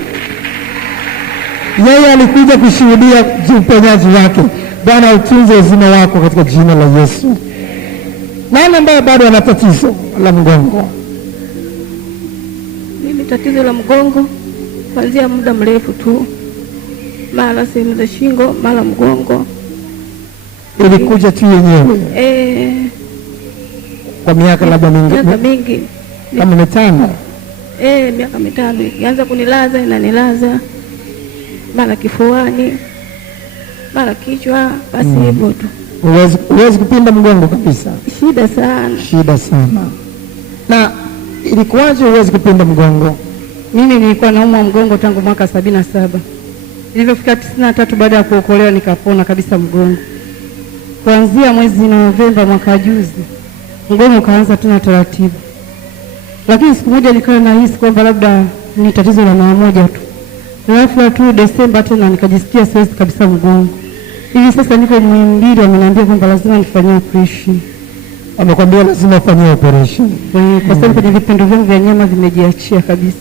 Yeye alikuja kushuhudia uponyaji wake. Bwana utunze uzima wako katika jina la Yesu. Nani ambaye bado ana tatizo la mgongo? Mimi tatizo la mgongo kuanzia muda mrefu tu, mara sehemu za shingo, mara mgongo. Ilikuja tu yenyewe? Kwa miaka labda mingi? Kama 5? Miaka 5. Ikianza kunilaza inanilaza, mara kifuani, mara kichwa, basi hivyo tu. Huwezi kupinda mgongo kabisa? Shida sana. Shida sana. Na ilikuwaje huwezi kupinda mgongo? Mimi nilikuwa naumwa mgongo tangu mwaka 77. Nilipofika 93 baada ya kuokolewa nikapona kabisa mgongo. Kuanzia mwezi Novemba mwaka juzi mgongo ukaanza tena taratibu. Lakini siku moja nikawa nahisi kwamba labda ni tatizo la mara moja tu. Ghafla tu Desemba tena nikajisikia siwezi kabisa mgongo. Hivi sasa niko Muhimbili, wameniambia kwamba lazima nifanyie operation. Wamekwambia lazima ufanyie operation? Kwa sababu kwenye vipendo vyangu vya nyama vimejiachia kabisa.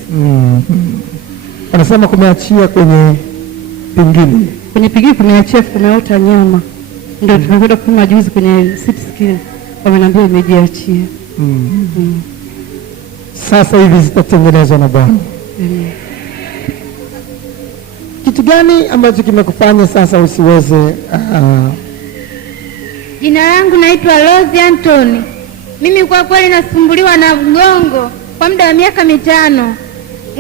Wanasema kumeachia kwenye pingili. Kwenye pingili kumeachia, kumeota nyama. Ndio tunakwenda kupima juzi kwenye CT scan. Wameniambia imejiachia. Sasa hivi zitatengenezwa na Bwana. Kitu gani ambacho kimekufanya sasa usiweze? Jina langu naitwa Rose Anthony. Mimi kwa kweli nasumbuliwa na mgongo kwa muda wa miaka 5.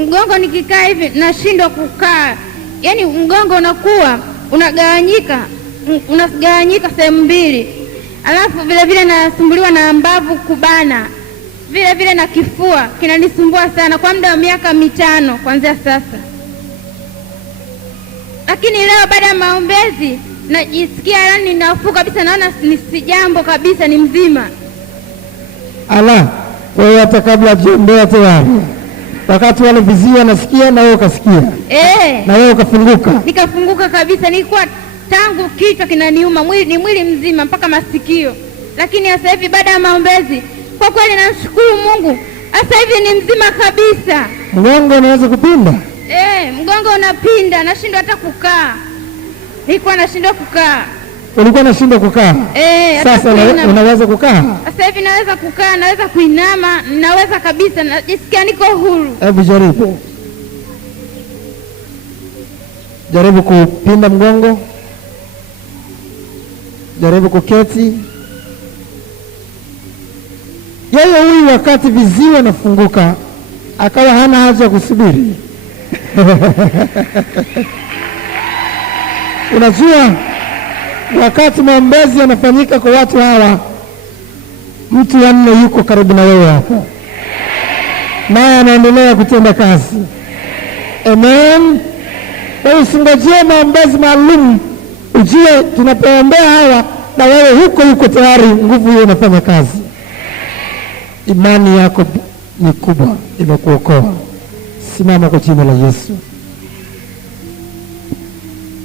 Mgongo nikikaa hivi nashindwa kukaa. yaani mgongo unakuwa unagawanyika sehemu mbili. Alafu vile vile nasumbuliwa na mbavu kubana, vile vile na kifua kinanisumbua sana kwa muda wa miaka 5 kuanzia sasa. Lakini leo baada ya maombezi najisikia yani nafuu kabisa, naona si jambo kabisa, ni mzima. Ala, wewe hata kabla jiombea tayari, wakati wale viziwi nasikia na wewe ukasikia, na wewe ukafunguka. Nikafunguka kabisa, nilikuwa tangu kichwa kinaniuma, ni mwili mzima mpaka masikio. Lakini sasa hivi baada ya maombezi, kwa kweli namshukuru Mungu, sasa hivi ni mzima kabisa. Mgongo unaweza kupinda? Mgongo unapinda, nashindwa hata kukaa. Nilikuwa nashindwa kukaa. Ulikuwa unashindwa kukaa? Sasa unaweza kukaa? Sasa hivi naweza kukaa, naweza kuinama, naweza kabisa, najisikia niko huru. Hebu jaribu kupinda mgongo, jaribu kuketi. Yeye huyu wakati viziwi nafunguka akawa hana haja ya kusubiri. Unajua, wakati maombezi yanafanyika kwa watu hawa, mtu wa 4 yuko karibu na wewe hapo, naye anaendelea kutenda kazi. Amen. Kwa hiyo usingojee maombezi maalum, ujue tunapoombea hawa na wewe huko tayari, nguvu hiyo inafanya kazi. Imani yako ni kubwa, imekuokoa. Simama kwa jina la Yesu.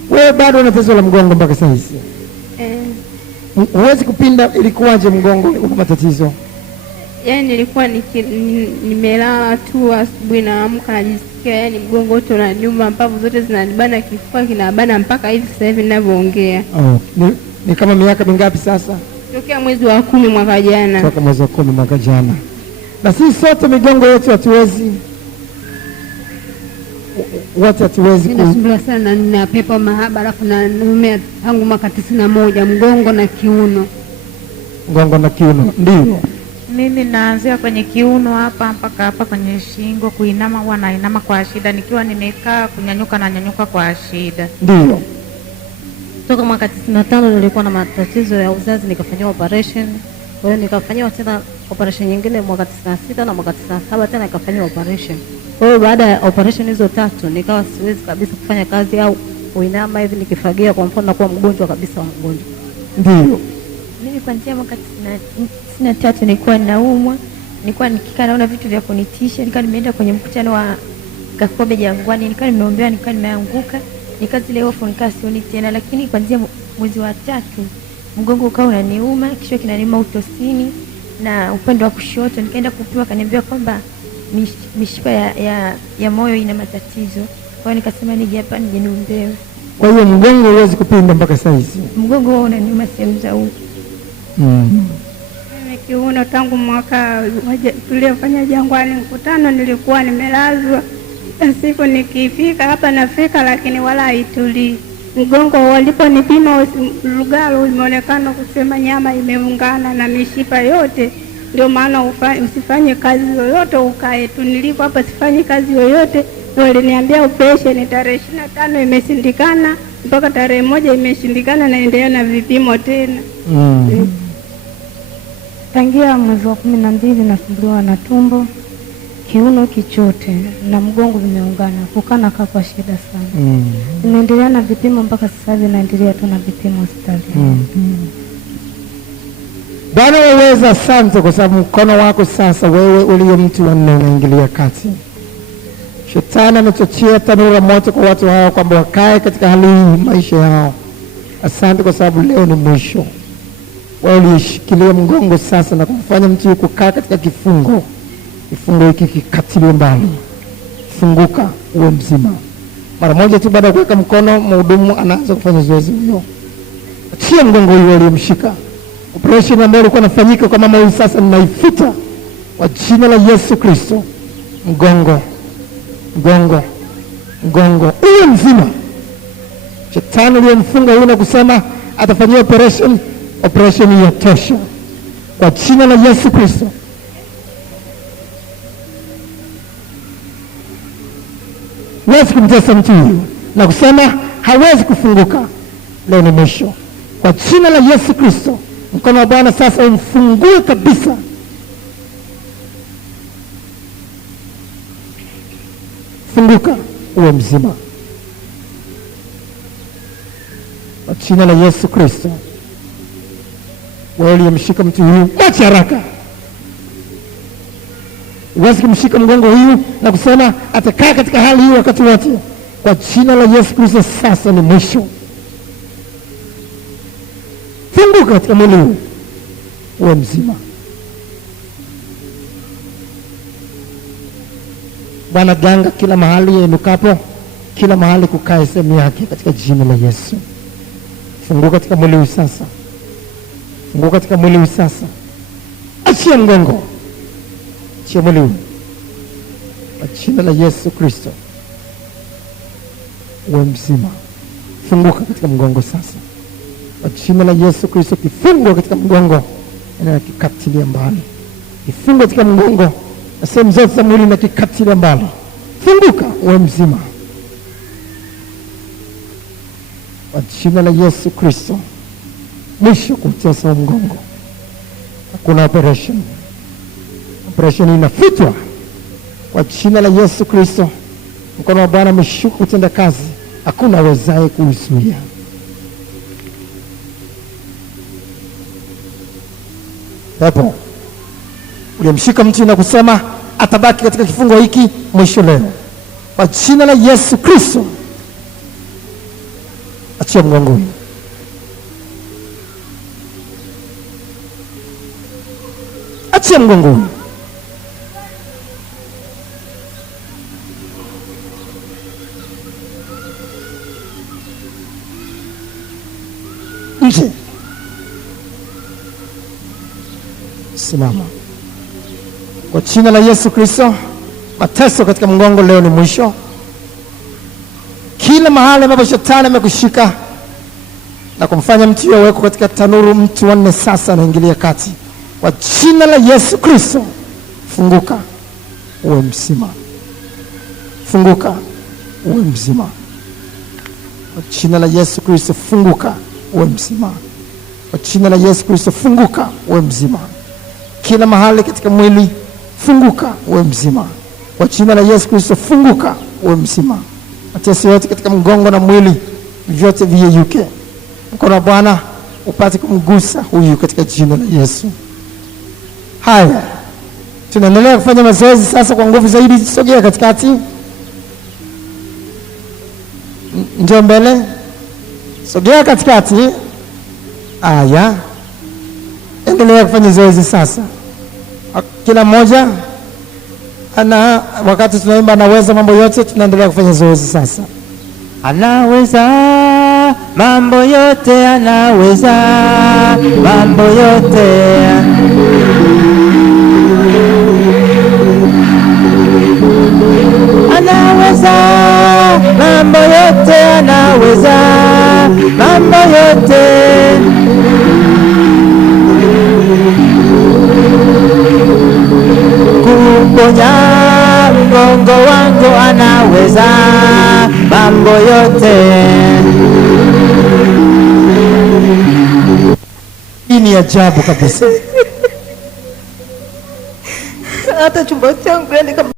Wewe bado una tatizo la mgongo mpaka sasa hivi? Huwezi kupinda. Ilikuwaje mgongo una matatizo? Yaani nilikuwa nimelala tu, asubuhi naamka najisikia yaani mgongo wote unaniuma, mpavu zote zinanibana, kifua kinabana mpaka hivi sasa hivi ninavyoongea. Ni kama miaka mingapi sasa? Tokea mwezi wa 10 mwaka jana. Toka mwezi wa 10 mwaka jana. Na sisi sote migongo yetu hatuwezi. Wote hatuwezi. Ninasumbua sana na pepo mahaba, alafu na naumea tangu mwaka 91, mgongo na kiuno. Mgongo na kiuno. Ndio. Mimi naanzia kwenye kiuno hapa mpaka hapa kwenye shingo. Kuinama huwa nainama kwa shida, nikiwa nimekaa kunyanyuka na nyanyuka kwa shida. Ndio. Toka mwaka 95 nilikuwa na matatizo ya uzazi, nikafanywa operation. Kwa hiyo nikafanywa tena operation nyingine mwaka 96 na mwaka 97 tena nikafanywa operation. Kwa hiyo baada ya operation hizo 3 nikawa siwezi kabisa kufanya kazi au kuinama hivi nikifagia, kwa mfano nakuwa mgonjwa kabisa wa mgonjwa. Ndio. Mimi kuanzia mwaka 93 nilikuwa naumwa, nilikuwa nikikaa naona vitu vya kunitisha, nilikuwa nimeenda kwenye mkutano wa Kakobe Jangwani, nilikuwa nimeombewa, nilikuwa nimeanguka, nikawa zile hofu nikawa sioni tena. Lakini kuanzia mwezi wa 3 mgongo ukawa unaniuma, kichwa kinaniuma utosini na upande wa kushoto. Nikaenda kupima, kaniambia kwamba mishipa ya moyo ina matatizo. Kwa hiyo nikasema nije hapa nije niombewe. Kwa hiyo mgongo huwezi kupinda mpaka sasa hivi? Mgongo wao unaniuma sehemu za huko. Mimi kiuno tangu mwaka tuliofanya Jangwani mkutano nilikuwa nimelazwa. Siku nikifika hapa nafika, lakini wala haitulii. Mgongo waliponipima lugalo imeonekana kusema nyama imeungana na mishipa yote. Ndio maana usifanye kazi yoyote, ukae tu. Nilipo hapa sifanyi kazi yoyote. Waliniambia operation tarehe 25 imeshindikana, mpaka tarehe 1 imeshindikana, naendelea na vipimo tena. Tangia mwezi wa 12 nasumbuliwa na tumbo, kiuno kichote na mgongo vimeungana, kukana kwa shida sana. Naendelea na vipimo mpaka sasa hivi, naendelea tu na vipimo hospitali. Bwana waweza, asante kwa sababu mkono wako sasa, wewe ulio mtu wa 4 unaingilia kati. Shetani amechochea tanuru la moto kwa watu hao kwamba wakae katika hali hii maisha yao. Asante kwa sababu leo ni mwisho. Wewe ulishikilia mgongo sasa na kumfanya mtu kukaa katika kifungo. Kifungo hiki kikatiliwe mbali. Funguka uwe mzima. Mara moja tu baada ya kuweka mkono, mhudumu anaanza kufanya zoezi hilo. Achia mgongo huo uliyomshika. Operation ambayo ilikuwa inafanyika kwa mama huyu sasa ninaifuta kwa jina la Yesu Kristo. Mgongo uwe mzima. Shetani aliyemfunga huyu na kusema atafanyia operation ya tosha kwa jina la Yesu Kristo. Let's kumtesa mtu huyu. na kusema hawezi kufunguka, leo ni mwisho. Kwa jina la Yesu Kristo, mkono wa Bwana sasa umfungue kabisa. Funguka uwe mzima kwa jina la Yesu Kristo. Wewe uliyemshika mtu huyu, mwache haraka. Uwezi kumshika mgongo huyu na kusema atakaa katika hali hii wakati wote. Kwa jina la Yesu Kristo, sasa ni mwisho. Funguka katika mwili huu uwe mzima. Bwana, ganga kila mahali yainukapo, kila mahali kukae sehemu yake katika jina la Yesu. Funguka katika mwili huu sasa. Funguka katika mwili huu sasa. Achia mgongo. Achia mwili huu. Kwa jina la Yesu Kristo, uwe mzima. Funguka katika mgongo sasa. Kwa jina la Yesu Kristo, kifungo katika mgongo na kikatilia mbali. Kifungo katika mgongo na sehemu zote za mwili na kikatilia mbali. Funguka uwe mzima. Kwa jina la Yesu Kristo, mwisho kutesa wa mgongo. Hakuna operation. Operation inafutwa kwa jina la Yesu Kristo. Mkono wa Bwana umeshuka kutenda kazi, hakuna awezaye kuuzuia. Hapo ulimshika mtu na kusema atabaki katika kifungo hiki mwisho leo. Kwa jina la Yesu Kristo, achia mgongo huu. Achia mgongo huu. Nje. Simama. Kwa jina la Yesu Kristo, mateso katika mgongo leo ni mwisho. Kila mahali ambapo shetani amekushika na kumfanya mtu yaweko katika tanuru, mtu wanne sasa anaingilia kati. Kwa jina la Yesu Kristo, funguka uwe mzima. Funguka uwe mzima. Kwa jina la Yesu Kristo, funguka uwe mzima. Kwa jina la Yesu Kristo, funguka uwe mzima. Kila mahali katika mwili funguka uwe mzima. Kwa jina la Yesu Kristo, funguka uwe mzima. Mateso yote katika mgongo na mwili vyote viyeyuke. Mkono wa Bwana upate kumgusa huyu katika jina la Yesu. Haya, tunaendelea kufanya mazoezi sasa kwa nguvu zaidi. Sogea katikati, njoo mbele, sogea katikati. Haya, endelea kufanya zoezi sasa. Kila mmoja ana, wakati tunaimba anaweza mambo yote, tunaendelea kufanya zoezi sasa. Anaweza mambo yote, anaweza mambo yote. Anaweza mambo yote, anaweza mambo yote. Kuponya mgongo wangu, anaweza mambo yote. Hii ni ajabu kabisa. Hata chumba changu yani